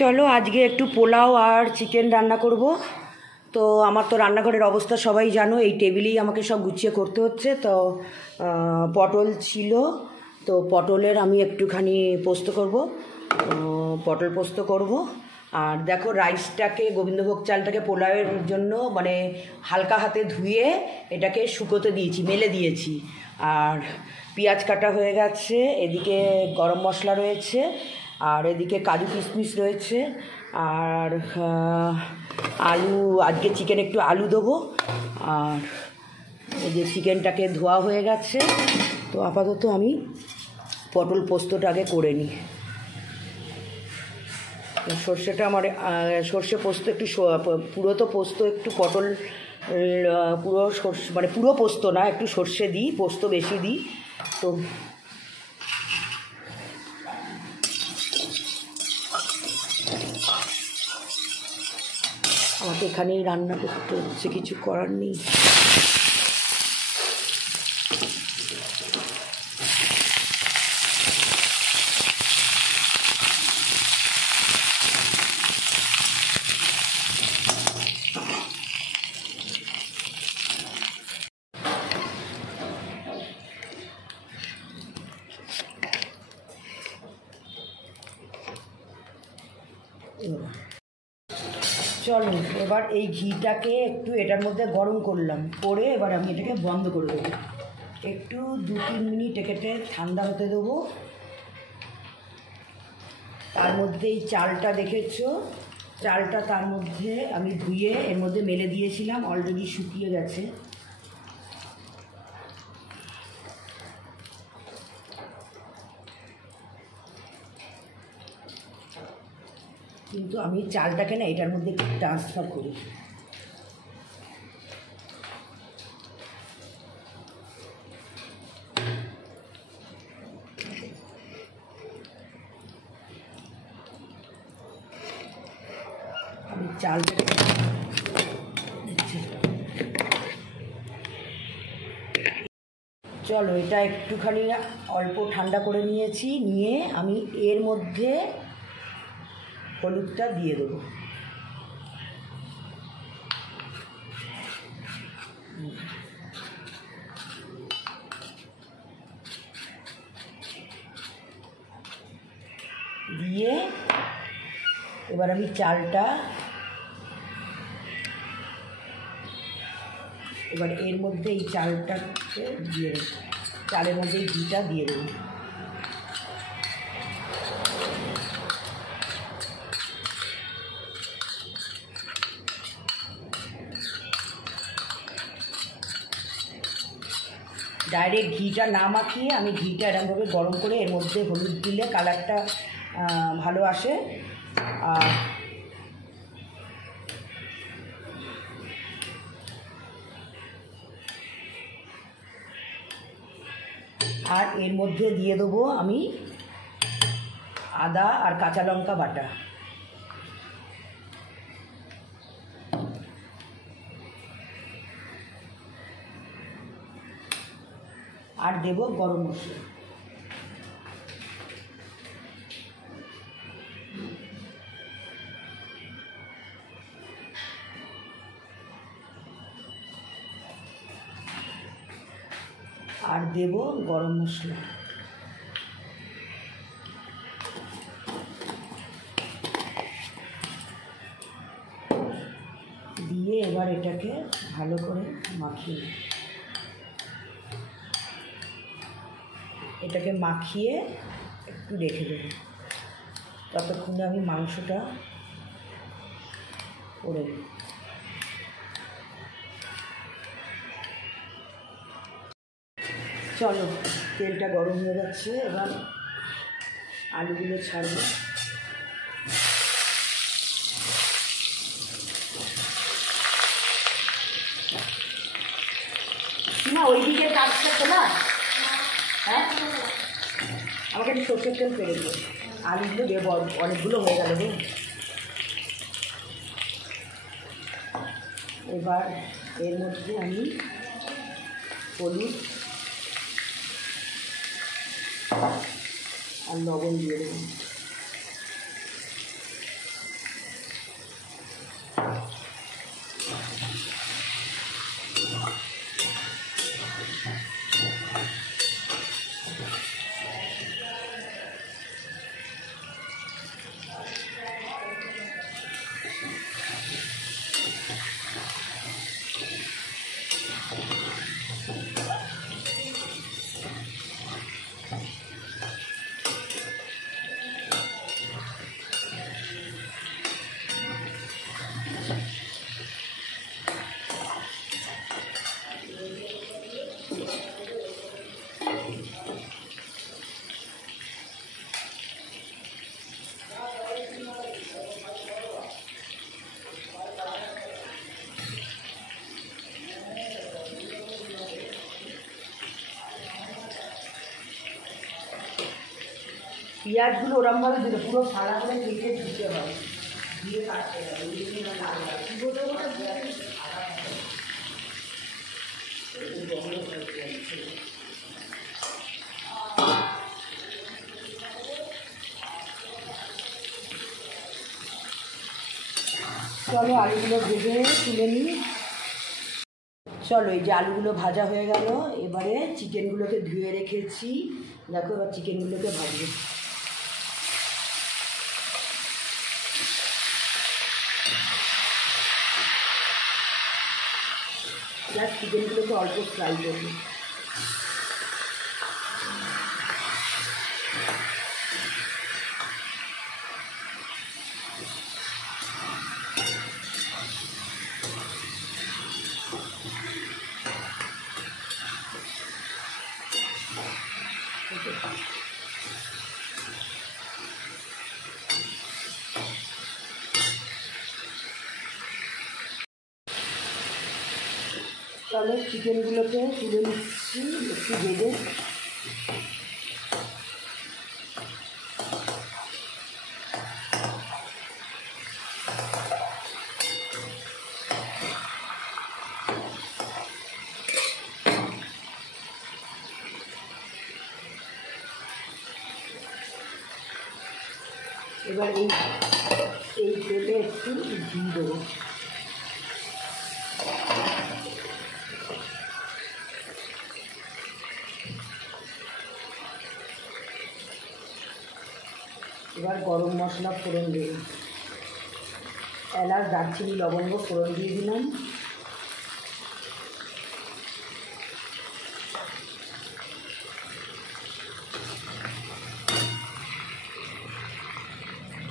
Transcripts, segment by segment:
চলো আজকে একটু পোলাও আর চিকেন রান্না করব। তো আমার তো রান্নাঘরের অবস্থা সবাই জানো, এই টেবিলেই আমাকে সব গুছিয়ে করতে হচ্ছে। তো পটল ছিল, তো পটলের আমি একটুখানি পোস্ত করব, পটল পোস্ত করব। আর দেখো রাইসটাকে, গোবিন্দভোগ চালটাকে পোলাওয়ের জন্য মানে হালকা হাতে ধুয়ে এটাকে শুকোতে দিয়েছি, মেলে দিয়েছি। আর পেঁয়াজ কাটা হয়ে গেছে, এদিকে গরম মশলা রয়েছে, আর এদিকে কাজু কিশমিশ রয়েছে, আর আলু, আজকে চিকেন একটু আলু দেবো। আর এই যে চিকেনটাকে ধোয়া হয়ে গেছে। তো আপাতত আমি পটল পোস্তটা আগে করে নিই। সর্ষেটা আমার সর্ষে পোস্ত একটু পুরো তো পোস্ত একটু পটল পুরো সর্ষে মানে পুরো পোস্ত না, একটু সর্ষে দিই, পোস্ত বেশি দিই। তো আমাকে এখানেই রান্না করতে হচ্ছে, কিছু করার নেই। চলো এবার এই ঘিটাকে একটু এটার মধ্যে গরম করলাম, করে এবার আমি এটাকে বন্ধ করে দেবো। একটু 2-3 মিনিট এটাকে ঠান্ডা হতে দেবো। তার মধ্যে এই চালটা দেখেছো, চালটা তার মধ্যে আমি ধুয়ে এর মধ্যে মেলে দিয়েছিলাম, অলরেডি শুকিয়ে গেছে। কিন্তু আমি চালটাকে না এটার মধ্যে একটু ট্রান্সফার করি। আমি চালটাকে চলো এটা একটুখানি অল্প ঠান্ডা করে নিয়েছি, নিয়ে আমি এর মধ্যে হলুদটা দিয়ে দেবো। দিয়ে এবার আমি চালটা এবার এর মধ্যে এই চালটাকে দিয়ে দেবো, চালের মধ্যে এই ঘিটা দিয়ে দেবো। ডাইরেক্ট ঘিটা না মাখিয়ে আমি ঘিটা এরকমভাবে গরম করে এর মধ্যে হলুদ দিলে কালারটা ভালো আসে। আর এর মধ্যে দিয়ে দেবো আমি আদা আর কাঁচা লঙ্কা বাটা, আর দেব গরম মশলা। আর দেব গরম মশলা। দিয়ে এবার এটাকে ভালো করে মাখিয়ে, এটাকে মাখিয়ে একটু রেখে দেবো। ততক্ষণে আমি মাংসটা করে দেব। চলো তেলটা গরম হয়ে যাচ্ছে, এবার আলুগুলো ছাড়বো। না ওইদিকে কাজটা খোলা, হ্যাঁ আমাকে একটু সরষের তেল ফেলে দিও। আলুগুলো দেবো, অনেকগুলো হয়ে গেল রে। এবার এর মধ্যে আমি হলুদ আর লবণ দিয়ে দেবো। পেঁয়াজগুলো ওরমভাবে দিলে পুরো সাদা করে কেটে দিতে হয়, দিয়ে কাটতে হবে। চলো আলুগুলো ভেজে তুলে নিই। চলো এই যে আলুগুলো ভাজা হয়ে গেল, এবারে চিকেনগুলোকে ধুয়ে রেখেছি, দেখো এবার চিকেনগুলোকে ভাজবো। চিকেনগুলোকে অল্প ফ্রাই করবো। চলো চিকেনগুলোকে তুলে নিচ্ছি একটু ভেজে। এবার এই তেলে একটু ঘি দেবো। এবার গরম মশলা ফোড়ন দেব, এলাচ দারচিনি লবঙ্গ ফোড়ন দিয়ে দিলাম।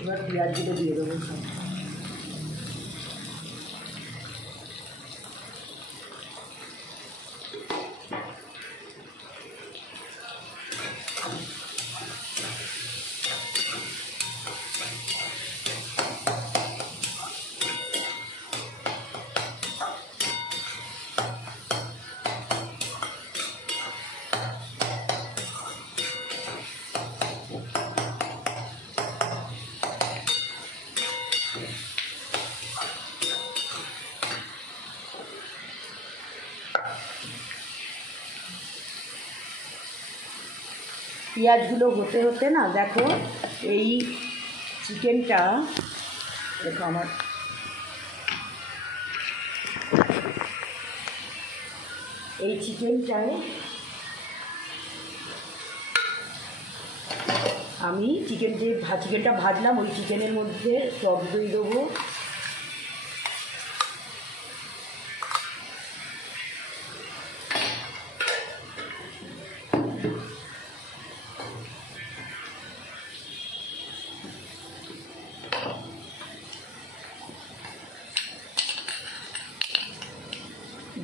এবার পেঁয়াজগুলো দিয়ে দেবো। পেঁয়াজগুলো হতে হতে না দেখো এই চিকেনটা, দেখো আমার এই চিকেনটায় আমি চিকেনটা ভাজলাম, ওই চিকেনের মধ্যে টক দই দেবো,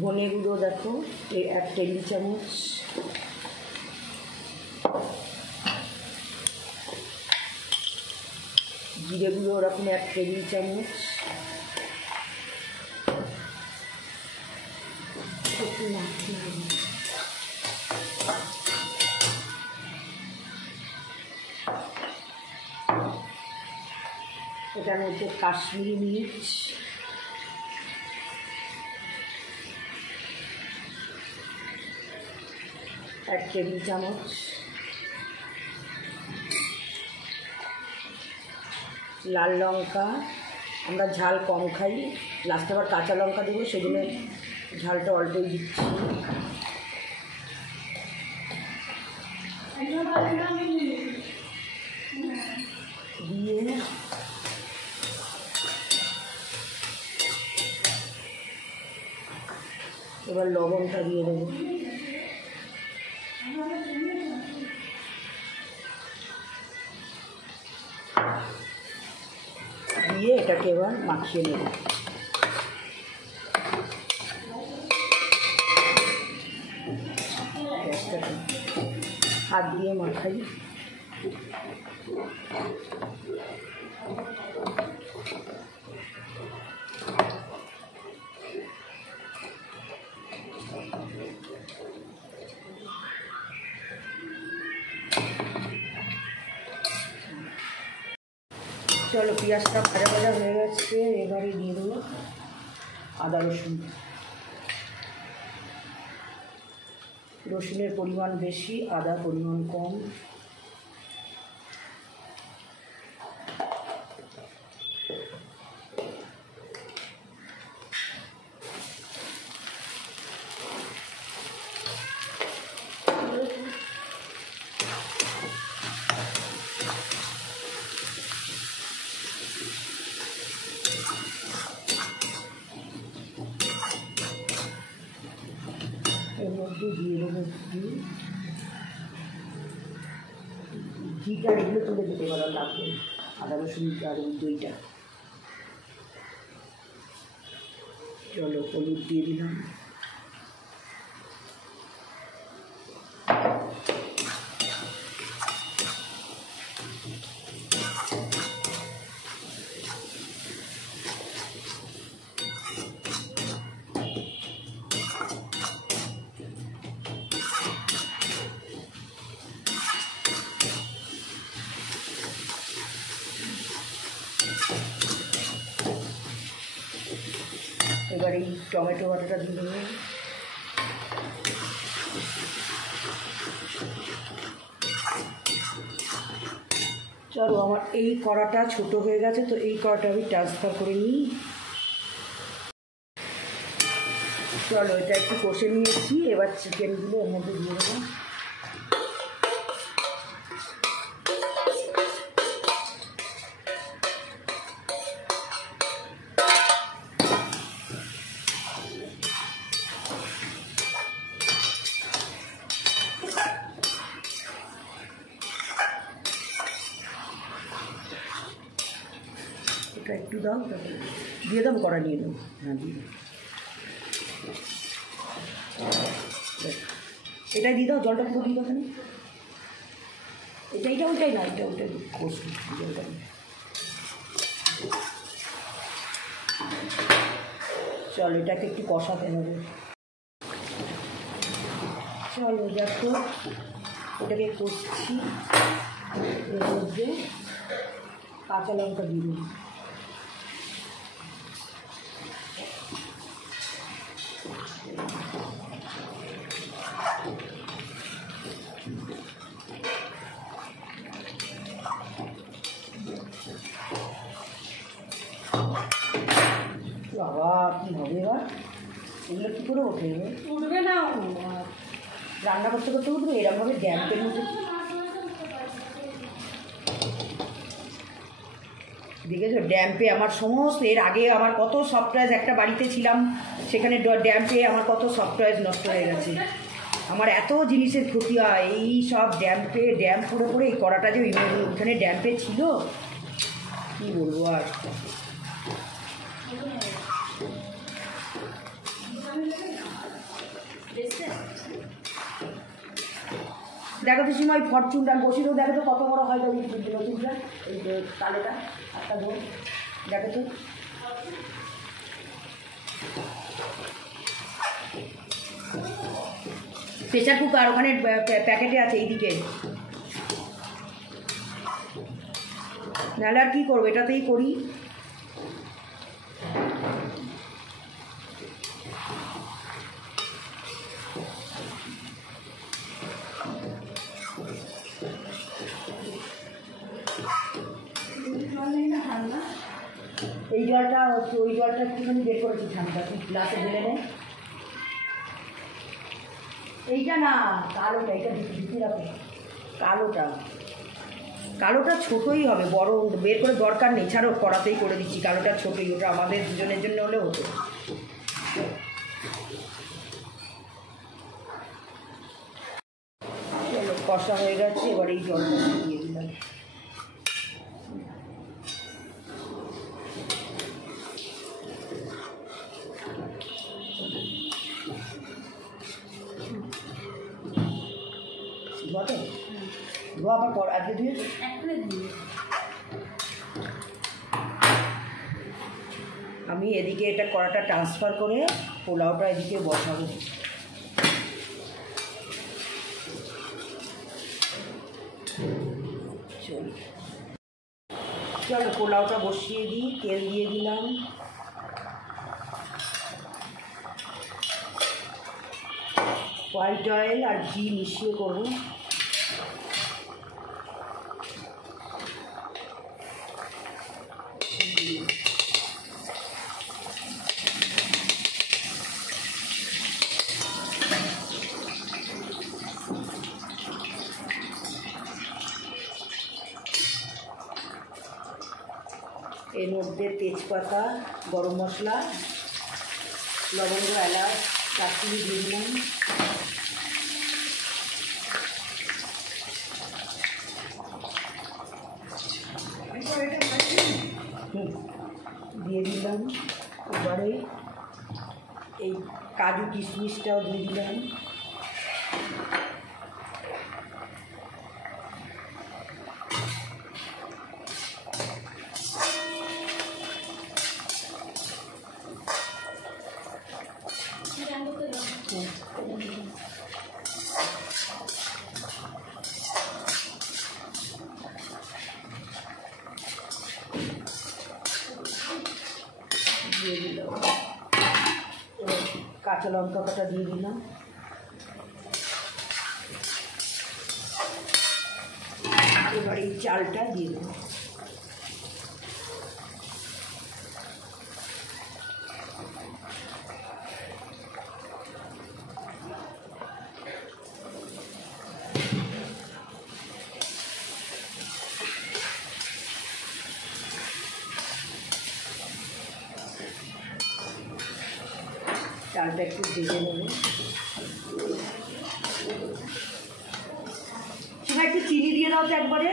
ধনে গুঁড়ো দেখো 1 টেবিল চামচ, জিরে গুঁড়ো ওরকম 1 টেবিল চামচ, এটার মধ্যে কাশ্মীরি মির্চ, এক টেবিল চামচ, লাল লঙ্কা, আমরা ঝাল কম খাই, লাস্টে আবার কাঁচা লঙ্কা দেবো, সেজন্য ঝালটা অল্পই দিচ্ছি। দিয়ে এবার লবণটা দিয়ে দেবো, দিয়ে এটাকে এবার মাখিয়ে নেব। হাত দিয়ে মাখাই। চলো পেঁয়াজটা ভাজা ভাজা হয়ে গেছে, এবারে দিয়ে দেবো আদা রসুন। রসুনের পরিমাণ বেশি, আদা পরিমাণ কম। এর মধ্যে দিয়ে দেবো ঘিটা, এগুলো তুলে দিতে পারো লাগবে, আদা রসুন আর দইটা। চলো হলুদ দিয়ে দিলাম, এবার এই টমেটো বাটাটা দিয়ে দেবো। চলো আমার এই কড়াটা ছোট হয়ে গেছে, তো এই কড়াটা আমি ট্রান্সফার করে নিই। চলো এটা একটু কষে নিয়েছি, এবার চিকেনগুলো এর মধ্যে দিয়ে দেবো। এটা একটু দাও, দিয়ে দাও, কড়া নিয়ে নেবো। হ্যাঁ দিয়ে দাও, এটাই দিয়ে দাও, জলটা পুরো দিয়ে দাও। কেন এটা ওটাই না, এটা ওটাই কষি জলটা। চলো এটাকে একটু কষাতে হবে। চলো দেখো এটাকে কষছি, এর মধ্যে কাঁচা লঙ্কা দিয়ে দেবো। বাবা কী হবে এবার, এগুলো কী করে ওঠে? উঠবে না, রান্না করতে করতে উঠবে এরকমভাবে ড্যাম্পের মধ্যে। দেখেছো ড্যাম্পে আমার সমস্ত, এর আগে আমার কত সফটওয়্যার, একটা বাড়িতে ছিলাম সেখানে ড্যাম্পে আমার কত সফটওয়্যার নষ্ট হয়ে গেছে। আমার এত জিনিসের ক্ষতি হয় এই সব ড্যাম্পে, ড্যাম্প পড়ে পড়ে। এই কড়াটা যে ওইখানে ড্যাম্পে ছিল, কী বলবো আর। দেখো তো সীমা, ওই ফরচুনটা বসিয়ে দেবো, দেখো তো কত বড় হয় ওই নতুনটা, এই কালোটা একটা দোল, দেখো তো। প্রেশার কুকার ওখানে প্যাকেটে আছে এইদিকে, নাহলে আর কী করবো, এটাতেই করি। এই জলটা, ওই জলটা একটুখানি বের করেছি ঠান্ডা, গ্লাসে ঢেলে নেয়। এইটা না, কালোটা, এটা দিতে রাখো। কালোটা ছোটোই হবে, বড় বের করে দরকার নেই, ছাড়ো কড়াতেই করে দিচ্ছি। কালোটা ছোটোই, ওটা আমাদের দুজনের জন্য হলে হতো। চলো কষা হয়ে গেছে, এবার এই জলটা দিয়ে দিলাম। আবার আজকে দিয়ে আমি এদিকে এটা কড়াটা ট্রান্সফার করে পোলাওটা এদিকে বসাবো। চলো পোলাও পোলাওটা বসিয়ে দিই। তেল দিয়ে দিলাম, হোয়াইট অয়েল আর ঘি মিশিয়ে করবো। এর মধ্যে তেজপাতা, গরম মশলা, লবঙ্গ, এলাচ, দারচিনি দিয়ে দিলাম। দিয়ে দিলাম। এবারে এই কাজু কিশমিশটাও দিয়ে দিলাম। দিয়ে দিলাম কাঁচা লঙ্কা কাটা দিয়ে দিলাম। এবার এই চালটা দিয়ে দিলাম। চালটা একটু ভেজে নেব। সেটা একটু চিনি দিয়ে দাও তো একবারে।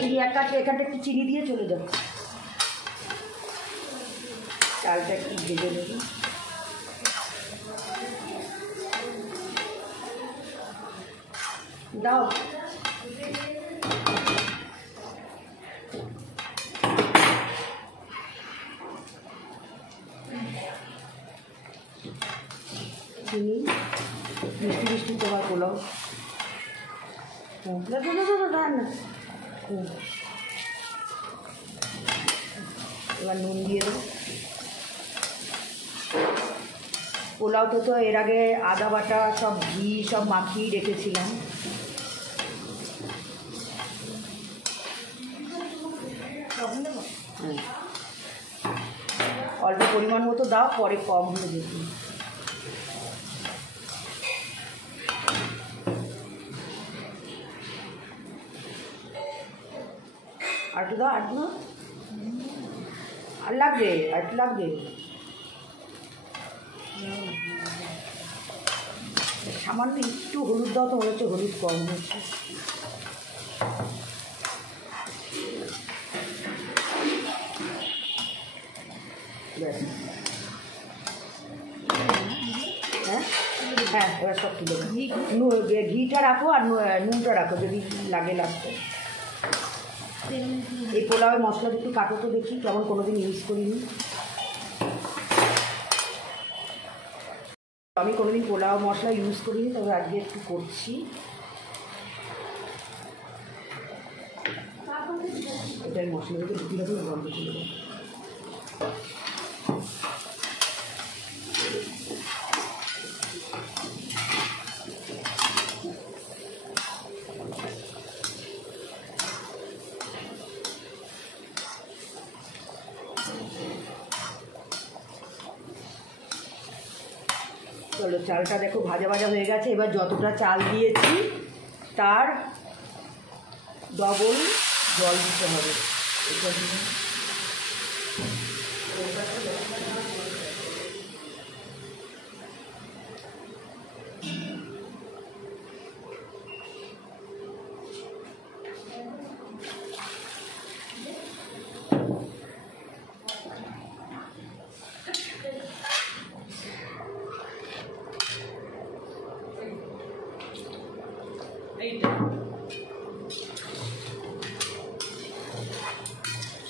তুমি এখানটা একটু চিনি দিয়ে চলে যাও। চালটা একটু ভেজে নেব। দাও চিনি, মিষ্টি মিষ্টি তোমার পোলাও। না এবার নুন দিয়ে দেবো। পোলাওতে তো এর আগে আদা বাটা সব ঘি সব মাখিয়ে রেখেছিলাম। অল্প পরিমাণ মতো দাও, পরে কম হয়ে যেতে। আটু দাও, আটু না আর লাগবে, আটু লাগবে। সামান্য একটু হলুদ দাও তো, মনে হচ্ছে হলুদ কম হচ্ছে। হ্যাঁ হ্যাঁ, এবার সব তুলে ঘিটা রাখো আর নুনটা রাখো যদি লাগে লাগতো। এই পোলাওয়ের মশলা একটু কাটো তো দেখি, কেমন কোনোদিন ইউজ করিনি। আমি কোনোদিন পোলাও মশলা ইউজ করিনি, তবে আজকে একটু করছি। এটাই মশলাটাকে ঢুকি রাখি, গন্ধ চলে যাবে। চলো, চালটা দেখো ভাজা ভাজা হয়ে গেছে। এবার যতটা চাল দিয়েছি তার ডবল জল দিতে হবে।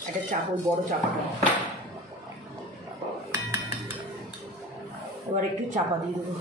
একটা চাপ, ওই বড়ো চাপাটা এবার একটু চাপা দিয়ে দেবো।